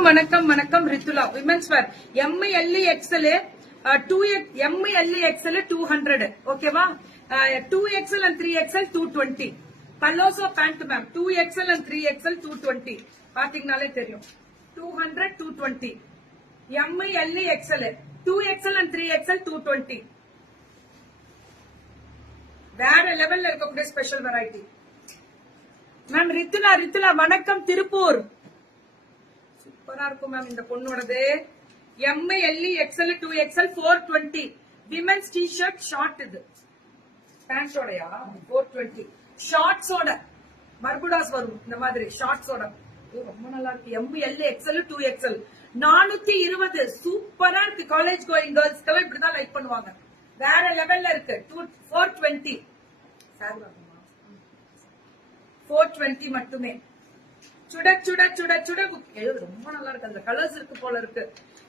வணக்கம் வணக்கம் ரித்துலா விமென்ஸ் வேர் எம்எல் எக்ஸ்எல் 200 ஓகேவா 2XL and 3XL 220 palazzo pant ma'am 2XL and 3XL 220 பாத்தீங்கனாலே தெரியும் 200 220 ML XL 2XL and 3XL 220 வேற லெவல்ல இருக்கக்கூடிய ஸ்பெஷல் வெரைட்டி மேம் ரித்துலா வணக்கம் திருப்பூர் சூப்பரா இருக்கும் மேம் இந்த பொண்ணோடது M L XL 2XL 420 women's T shirt short இது பேண்டோடயா 420 ஷார்ட்ஸோட பர்புடாஸ் வரும் இந்த மாதிரி ஷார்ட்ஸோட ரொம்ப நல்லா இருக்கு எம்எல் எக்ஸ்எல் 2XL 420 சூப்பரா இருக்கு காலேஜ் கோயிங் கேர்ள்ஸ் எல்லாம் இப்படிதான் லைக் பண்ணுவாங்க வேற லெவல்ல இருக்கு 420 420 மட்டுமே சுட சுட சுட சுட ரொம்ப நல்லா இருக்கு அந்த கலர்ஸ் இருக்கு போல இருக்கு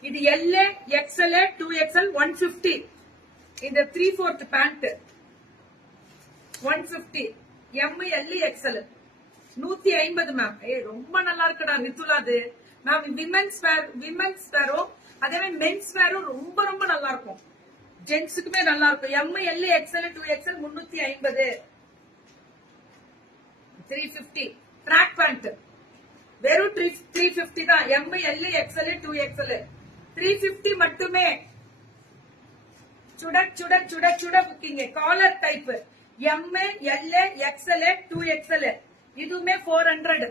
இது எல் எக்ஸ்எல் 2XL 150 இந்த 3/4 பேண்ட் 150 எம்எல் எக்ஸ்எல் 150 மேம் ரொம்ப நல்லா இருக்குடா நித்துலாது மேம் விமென்ஸ் வேரும் அதே மாதிரி மென்ஸ் வேரும் ரொம்ப ரொம்ப நல்லா இருக்கும் ஜென்ஸுக்குமே நல்லா இருக்கும் ML XL 2XL 350 350 track pant வெறும் 350 தான் எம்எல் எக்ஸ்எல் 2XL 350 மட்டுமே சுட சுட சுட சுட booking collar type M L XL 2XL இதுவுமே 400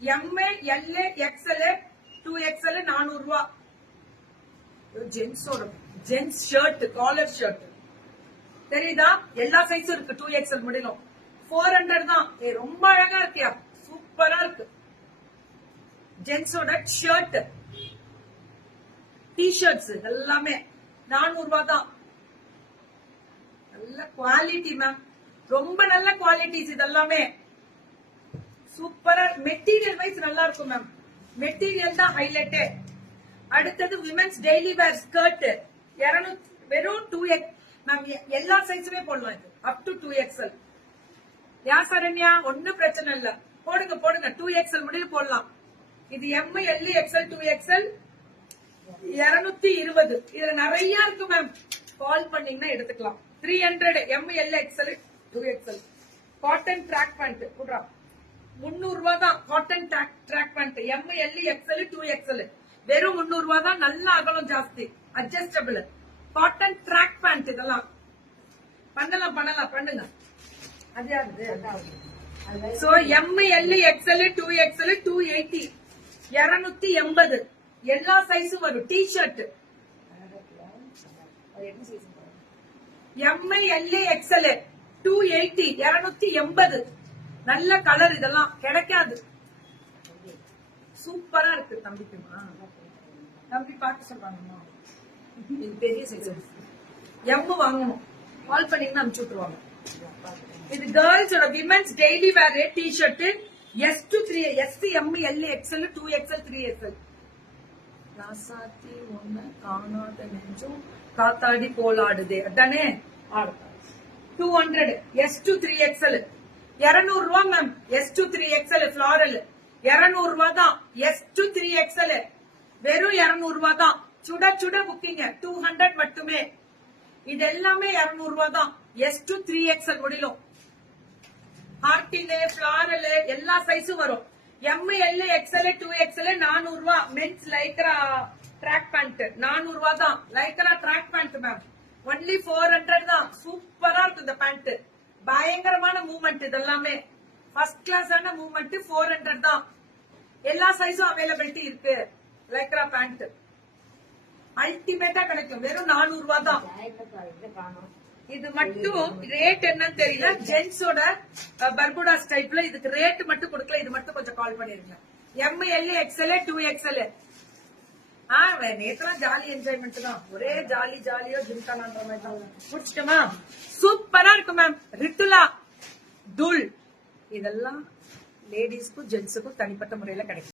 எம்எல் எக்ஸ்எல் 2XL 400 ரூபாய் ஜென்ஸ் ஷர்ட் காலர் ஷர்ட் தெரியுதா எல்லா சைஸும் இருக்கு 2XL முடியலும் 400 தான் ரொம்ப அழகா இருக்கியா சூப்பரா இருக்கு ஜென்ஸோட ஷர்ட் டி ஷர்ட்ஸ் எல்லாமே 400 ரூபாய் தான் நல்ல குவாலிட்டி மேம் ரொம்ப நல்ல குவாலிட்டிஸ் இதெல்லாமே சூப்பரா மெட்டீரியல் வைஸ் நல்லா இருக்கும் மேம் மெட்டீரியல் தான் ஹைலைட் அடுத்தது விமென்ஸ் டெய்லி வேர் ஸ்கர்ட் 200 வெறும் 2X மேம் எல்லா சைஸுமே போடலாம் இது அப் டு 2XL யா சரண்யா ஒன்னும் பிரச்சனை இல்ல போடுங்க 2XL முடிவு போடலாம் இது எம்எல் எக்ஸ்எல் 2XL 220 இதுல நிறைய இருக்கு மேம் கால் பண்ணீங்கன்னா எடுத்துக்கலாம் 300 M L XL 2XL cotton track pant 300 ரூபாய் தான் cotton track pant M L XL 2XL வெறும் 300 ரூபாய் தான் நல்ல அகலம் ஜாஸ்தி அட்ஜஸ்டபிள் காட்டன் ட்ராக் பேண்ட் இதெல்லாம் பண்ணுங்க அது சோ எம்எல் எக்ஸ்எல் 2XL 280 280 எல்லா சைஸும் வரும் டி ஷர்ட் எம்எல் எக்ஸ்எல் 280 280 நல்ல கலர் இதெல்லாம் கிடைக்காது சூப்பரா இருக்கு தம்பிக்குமா தம்பி பார்த்து சொல்றாங்கம்மா இது பெரிய சைஸ் எம் வாங்கணும் கால் பண்ணீங்கன்னா அனுப்பிச்சு விட்டுருவாங்க இது கேர்ள்ஸோட women's daily wear T shirt S M L XL 2XL 3XL ராசாத்தி ஒண்ணு காணாத நெஞ்சும் காத்தாடி போலாடுதே அதானே 200 S 3XL 200 ரூபாய் மேம் S 3XL ஃபிளாரல் 200 ரூபாய் தான் S 3XL வெறும் 200 ரூபாய் தான் சுட சுட புக்கிங்க 200 மட்டுமே இது எல்லாமே 200 ரூபாய் தான் S 3XL முடியலும் ஹார்டின் ஃபிளாரல் எல்லா சைஸும் வரும் எம்எல் எக்ஸ்எல் 2XL 400 ரூபாய் மென்ஸ் லைக்ரா ட்ராக் பேண்ட் 400 ரூபாய் தான் lycra track pant ma'am only 400 தான் சூப்பரா இருக்கு இந்த பேண்ட் பயங்கரமான மூவ்மெண்ட் இதெல்லாமே ஃபர்ஸ்ட் கிளாஸான மூவ்மெண்ட் 400 தான் எல்லா சைஸும் அவைலபிலிட்டி இருக்கு லைக்ரா பேண்ட் அல்டிமேட்டா கிடைக்கும் வெறும் 400 ரூபாய் தான் இது மட்டும் ரேட் என்னன்னு தெரியல ஜென்ஸோட பர்புடாஸ் டைப்ல இதுக்கு ரேட் மட்டும் கொடுக்கல இது மட்டும் கொஞ்சம் கால் பண்ணிருங்க எம்எல் எக்ஸ்எல் 2XL நேத்தெல்லாம் ஜாலி என்ஜாய்மெண்ட் தான் ஒரே ஜாலியோ ஜிம்கானான்ற மாதிரி தான் முடிச்சிட்டோமா சூப்பரா இருக்கும் மேம் ரித்துலா தூள் இதெல்லாம் லேடிஸ்க்கும் ஜென்ஸுக்கும் தனிப்பட்ட முறையில கிடைக்கும்